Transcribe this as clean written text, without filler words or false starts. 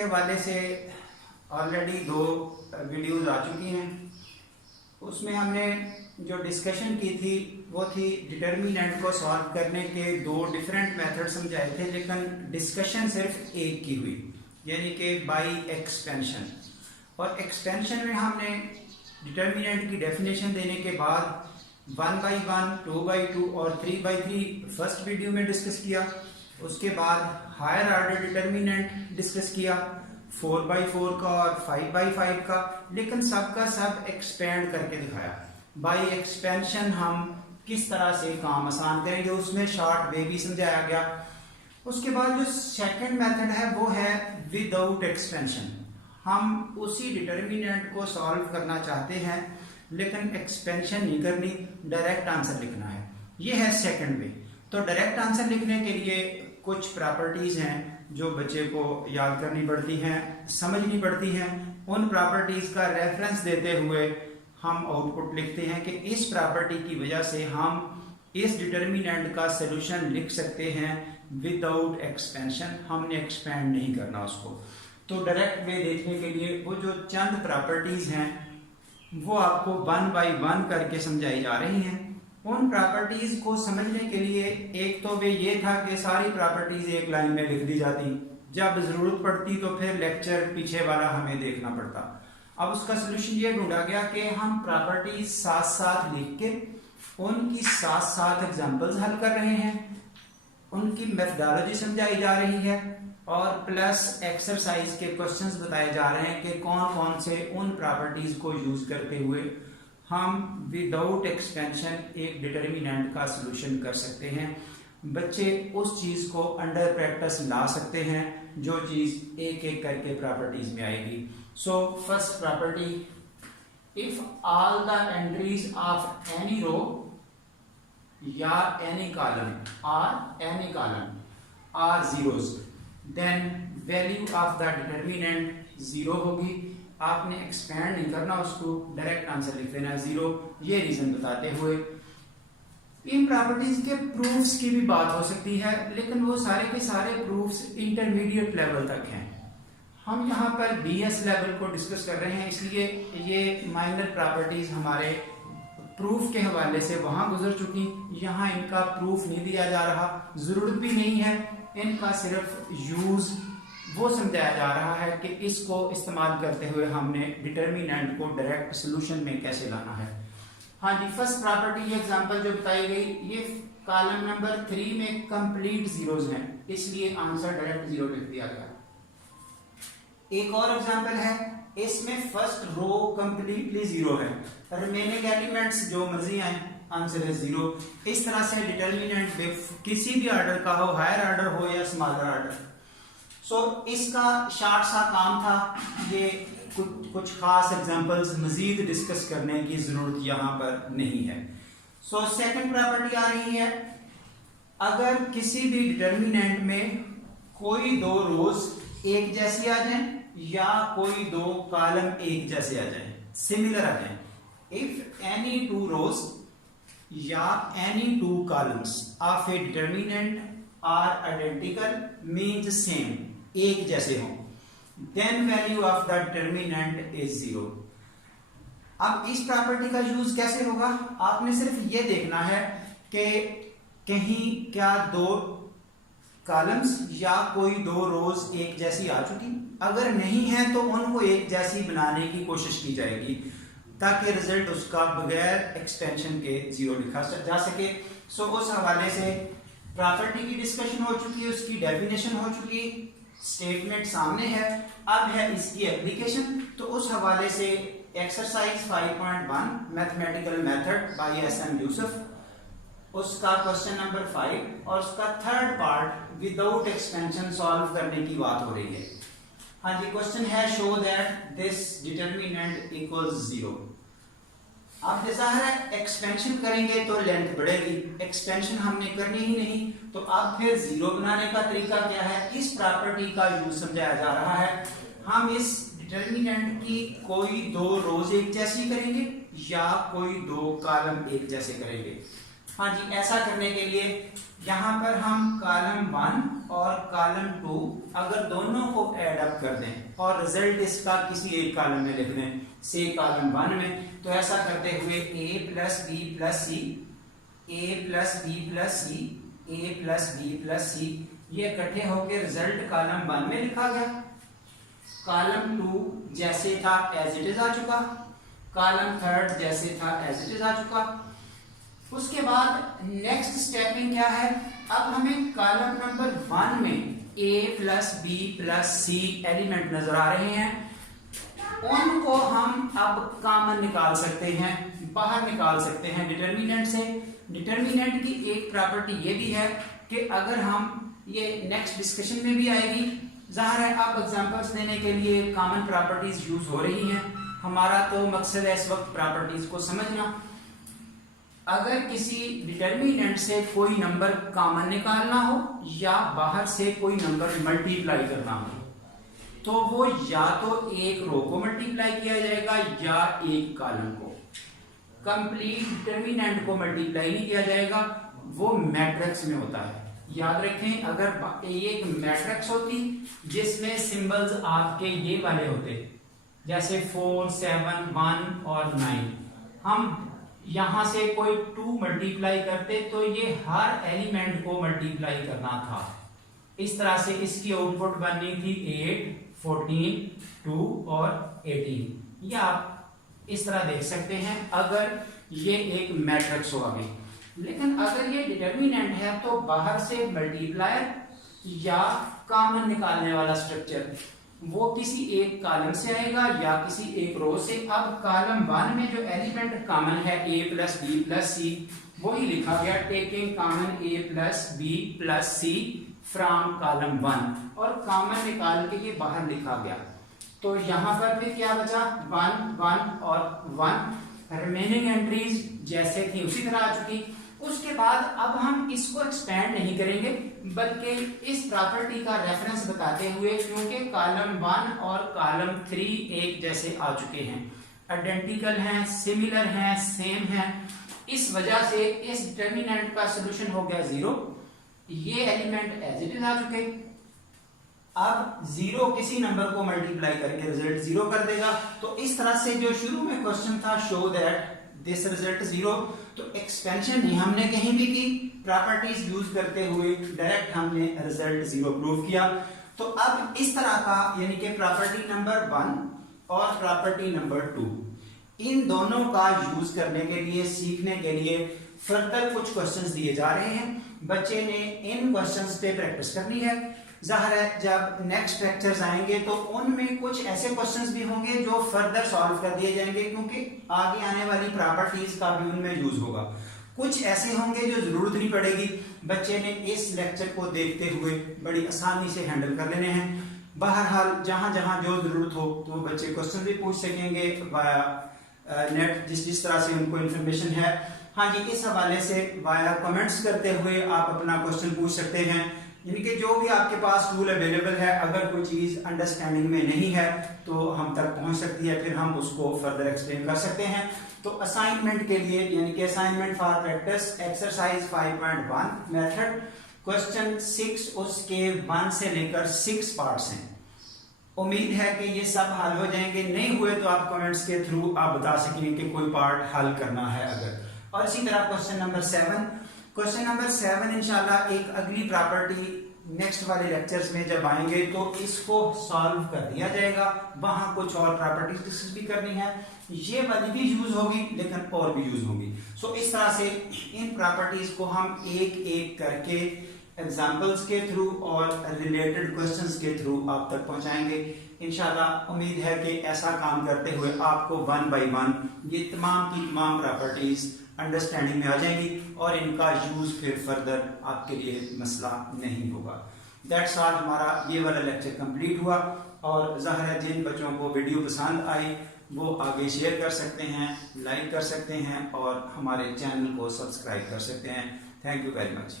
के हवाले से ऑलरेडी 2 वीडियोस आ चुकी हैं। उसमें हमने जो डिस्कशन की थी वो थी डिटर्मिनेंट को सॉल्व करने के 2 डिफरेंट मेथड समझाए थे, लेकिन डिस्कशन सिर्फ एक की हुई, यानी कि बाई एक्सपेंशन। और एक्सपेंशन में हमने डिटर्मिनेंट की डेफिनेशन देने के बाद 1/1, 2/2 और 3/3 फर्स्ट वीडियो में डिस्कस किया। उसके बाद हायर ऑर्डर डिटर्मिनेंट डिस्कस किया 4/4 का और 5/5 का, लेकिन सबका सब एक्सपेंड करके दिखाया। बाई एक्सपेंशन हम किस तरह से काम आसान करेंगे उसमें शॉर्ट वे भी समझाया गया। उसके बाद जो सेकंड मेथड है वो है विदाउट एक्सपेंशन। हम उसी डिटर्मिनेंट को सॉल्व करना चाहते हैं लेकिन एक्सपेंशन नहीं करनी, डायरेक्ट आंसर लिखना है। ये है सेकंड वे। तो डायरेक्ट आंसर लिखने के लिए कुछ प्रॉपर्टीज हैं जो बच्चे को याद करनी पड़ती हैं, समझनी पड़ती हैं। उन प्रॉपर्टीज का रेफरेंस देते हुए हम आउटपुट लिखते हैं कि इस प्रॉपर्टी की वजह से हम इस डिटर्मिनेंट का सॉल्यूशन लिख सकते हैं विदाउट एक्सपेंशन। हमने एक्सपेंड नहीं करना उसको। तो डायरेक्ट वे देखने के लिए वो जो चंद प्रॉपर्टीज हैं वो आपको 1/1 करके समझाई जा रही हैं। उन प्रॉपर्टीज को समझने के लिए एक तो वे ये था कि सारी प्रॉपर्टीज एक लाइन में लिख दी जाती, जब जरूरत पड़ती तो फिर लेक्चर पीछे वाला हमें देखना पड़ता। अब उसका सोल्यूशन ये ढूंढा गया कि हम प्रॉपर्टीज साथ साथ लिख के उनकी साथ साथ एग्जांपल्स हल कर रहे हैं, उनकी मेथोडोलॉजी समझाई जा रही है और प्लस एक्सरसाइज के क्वेश्चंस बताए जा रहे हैं कि कौन कौन से उन प्रॉपर्टीज को यूज करते हुए हम विदाउट एक्सपेंशन एक डिटर्मिनेंट का सॉल्यूशन कर सकते हैं। बच्चे उस चीज को अंडर प्रैक्टिस ला सकते हैं जो चीज एक एक करके प्रॉपर्टीज में आएगी। So first property, if all the entries of any row या any column are zeros, then value of the determinant 0 होगी। आपने एक्सपेंड नहीं करना उसको, डायरेक्ट आंसर लिख देना 0। ये रीजन बताते हुए इन प्रॉपर्टीज के प्रूफ्स की भी बात हो सकती है, लेकिन वो सारे के सारे प्रूफ्स इंटरमीडिएट लेवल तक हैं। हम यहाँ पर BS लेवल को डिस्कस कर रहे हैं, इसलिए ये माइनर प्रॉपर्टीज हमारे प्रूफ के हवाले से वहां गुजर चुकी। यहाँ इनका प्रूफ नहीं दिया जा रहा, जरूरत भी नहीं है, इनका सिर्फ यूज वो समझाया जा रहा है कि इसको इस्तेमाल करते हुए हमने डिटर्मिनेंट को डायरेक्ट सॉल्यूशन में कैसे लाना है। हाँ जी, फर्स्ट प्रॉपर्टी एग्जांपल जो बताई गई, ये कॉलम नंबर 3 में कंप्लीट जीरोस हैं, इसलिए आंसर डायरेक्ट 0 लिख दिया गया। एक और एग्जांपल है, इसमें फर्स्ट रो कंप्लीटली 0 है, रिमेनिंग एलिमेंट्स जो मर्जी आए आंसर है 0। इस तरह से डिटर्मिनेंट किसी भी ऑर्डर का हो, हायर ऑर्डर हो या स्मॉलर ऑर्डर। सो इसका शॉर्ट सा काम था, ये कुछ खास एग्जांपल्स मजीद डिस्कस करने की जरूरत यहाँ पर नहीं है। सो सेकंड प्रॉपर्टी आ रही है, अगर किसी भी डिटर्मिनेंट में कोई 2 रोज एक जैसी आ जाएं या कोई 2 कॉलम एक जैसे आ जाएं, सिमिलर आ जाएं, इफ एनी 2 रोज या any 2 columns of a determinant are identical means same, एक जैसे हों, then value of the determinant is 0। अब इस प्रॉपर्टी का यूज कैसे होगा, आपने सिर्फ ये देखना है कि कहीं क्या 2 कॉलम्स या कोई 2 रोज एक जैसी आ चुकी, अगर नहीं है तो उनको एक जैसी बनाने की कोशिश की जाएगी ताकि रिजल्ट उसका बगैर एक्सटेंशन के 0 लिखा जा सके। सो उस हवाले से प्रॉपर्टी की डिस्कशन हो चुकी है, उसकी डेफिनेशन हो चुकी, स्टेटमेंट सामने है, अब है इसकी एप्लीकेशन। तो उस हवाले से exercise 5.1 mathematical method by SM Yusuf, उसका क्वेश्चन नंबर 5 और उसका third part without expansion solve करने की बात हो रही है। हाँ जी, क्वेश्चन है show that this determinant equals 0। आप जाहिर है एक्सपेंशन करेंगे तो लेंथ बढ़ेगी, एक्सपेंशन हमने करनी ही नहीं, तो अब फिर 0 बनाने का तरीका क्या है, इस प्रॉपर्टी का यूज समझाया जा रहा है। हम इस डिटर्मिनेंट की कोई 2 रोज एक जैसी करेंगे या कोई 2 कॉलम एक जैसे करेंगे। हाँ जी, ऐसा करने के लिए यहाँ पर हम कॉलम 1 और कॉलम 2 अगर दोनों को ऐड अप कर दें और रिजल्ट इसका किसी एक कॉलम में लिख दें, से कॉलम 1 में, तो ऐसा करते हुए a plus B plus c, a plus B plus c, a plus B plus c, ये इकट्ठे होकर रिजल्ट कॉलम 1 में लिखा गया। कॉलम 2 जैसे था एज इट इज आ चुका, कॉलम 3 जैसे था एज इट इज आ चुका। उसके बाद नेक्स्ट स्टेप में क्या है, अब हमें कॉलम नंबर 1 में a plus B plus C element नजर आ रहे हैं, उनको हम अब कॉमन निकाल सकते हैं, बाहर निकाल सकते हैं डिटर्मिनेंट से। डिटर्मिनेंट की एक प्रॉपर्टी ये भी है कि अगर हम, ये नेक्स्ट डिस्कशन में भी आएगी, जाहिर है आप एग्जांपल्स देने के लिए कॉमन प्रॉपर्टीज यूज हो रही हैं, हमारा तो मकसद है इस वक्त प्रॉपर्टीज को समझना। अगर किसी डिटर्मिनेंट से कोई नंबर कॉमन निकालना हो या बाहर से कोई नंबर मल्टीप्लाई करना हो, तो वो या तो एक रो को मल्टीप्लाई किया जाएगा या एक कॉलम को। कंप्लीट डिटर्मिनेंट को मल्टीप्लाई नहीं किया जाएगा, वो मैट्रिक्स में होता है। याद रखें, अगर एक मैट्रिक्स होती जिसमें सिंबल्स आपके ये वाले होते, जैसे 4, 7, 1 और 9, हम यहां से कोई 2 मल्टीप्लाई करते तो ये हर एलिमेंट को मल्टीप्लाई करना था। इस तरह से इसकी आउटपुट बननी थी 8, 14, 2 और 18। ये आप इस तरह देख सकते हैं अगर ये एक मैट्रिक्स हो आगे। लेकिन अगर ये डिटर्मिनेंट है तो बाहर से मल्टीप्लायर या कॉमन निकालने वाला स्ट्रक्चर वो किसी एक कॉलम से आएगा या किसी एक रो से। अब कॉलम 1 में जो एलिमेंट कॉमन है a plus B plus C, वही लिखा गया taking common a plus B plus C from column 1, और कॉमन निकाल के ये बाहर लिखा गया। तो यहाँ पर फिर क्या बचा, 1, 1 और 1। रिमेनिंग एंट्रीज जैसे थी उसी तरह आ चुकी। उसके बाद अब हम इसको एक्सपेंड नहीं करेंगे, बल्कि इस प्रॉपर्टी का रेफरेंस बताते हुए, क्योंकि कॉलम 1 और कॉलम 3 एक जैसे आ चुके हैं, आइडेंटिकल हैं, सिमिलर हैं, सेम हैं, इस वजह से इस डिटर्मिनेंट का सॉल्यूशन हो गया 0। ये एलिमेंट एज इट इज आ चुके। अब 0 किसी नंबर को मल्टीप्लाई करके रिजल्ट 0 कर देगा। तो इस तरह से जो शुरू में क्वेश्चन था, शो दैट दिस रिजल्ट 0, तो एक्सपेंशन नहीं हमने कहीं भी की, प्रॉपर्टीज यूज करते हुए डायरेक्ट हमने रिजल्ट 0 प्रूव किया। तो अब इस तरह का, यानी कि प्रॉपर्टी नंबर 1 और प्रॉपर्टी नंबर 2, इन दोनों का यूज करने के लिए, सीखने के लिए फर्दर कुछ क्वेश्चंस दिए जा रहे हैं। बच्चे ने इन क्वेश्चंस पे प्रैक्टिस करनी है। जाहिर है जब नेक्स्ट लेक्चर्स आएंगे तो उनमें कुछ ऐसे क्वेश्चंस भी होंगे जो फर्दर सॉल्व कर दिए जाएंगे, क्योंकि आगे आने वाली प्रॉपर्टीज का भी उनमें यूज होगा। कुछ ऐसे होंगे जो जरूरत नहीं पड़ेगी, बच्चे ने इस लेक्चर को देखते हुए बड़ी आसानी से हैंडल कर लेने हैं। बहरहाल जहां जहां जो जरूरत हो तो बच्चे क्वेश्चन भी पूछ सकेंगे वाया नेट, जिस तरह से उनको इन्फॉर्मेशन है। हाँ जी, इस हवाले से वाया कमेंट्स करते हुए आप अपना क्वेश्चन पूछ सकते हैं, यानी कि जो भी आपके पास टूल अवेलेबल है, अगर कोई चीज अंडरस्टैंडिंग में नहीं है तो हम तक पहुंच सकती है, फिर हम उसको फर्दर एक्सप्लेन कर सकते हैं। तो असाइनमेंट के लिए, यानी कि assignment for practice, exercise 5.1 method question 6, उसके 1 से लेकर 6 पार्ट्स हैं। उम्मीद है कि ये सब हल हो जाएंगे। नहीं हुए तो आप कमेंट्स के थ्रू आप बता सकेंगे कि कोई पार्ट हल करना है अगर। और इसी तरह क्वेश्चन नंबर 7 इंशाल्लाह एक अगली प्रॉपर्टी नेक्स्ट वाले लेक्चर्स में जब आएंगे तो इसको सॉल्व कर दिया जाएगा। वहां कुछ और प्रॉपर्टीज डिस्कस भी करनी है, ये वाली भी यूज होगी लेकिन और भी यूज होगी। सो इस तरह से इन प्रॉपर्टीज को हम एक एक करके एग्जाम्पल्स के थ्रू और रिलेटेड क्वेश्चंस के थ्रू आप तक पहुंचाएंगे इंशाल्लाह। उम्मीद है कि ऐसा काम करते हुए आपको 1 बाय 1 ये तमाम की तमाम प्रॉपर्टीज अंडरस्टैंडिंग में आ जाएंगी और इनका यूज फिर फर्दर आपके लिए मसला नहीं होगा। दैट्स ऑल, हमारा ये वाला लेक्चर कंप्लीट हुआ। और ज़ाहिर है जिन बच्चों को वीडियो पसंद आई वो आगे शेयर कर सकते हैं, लाइक कर सकते हैं और हमारे चैनल को सब्सक्राइब कर सकते हैं। Thank you very much.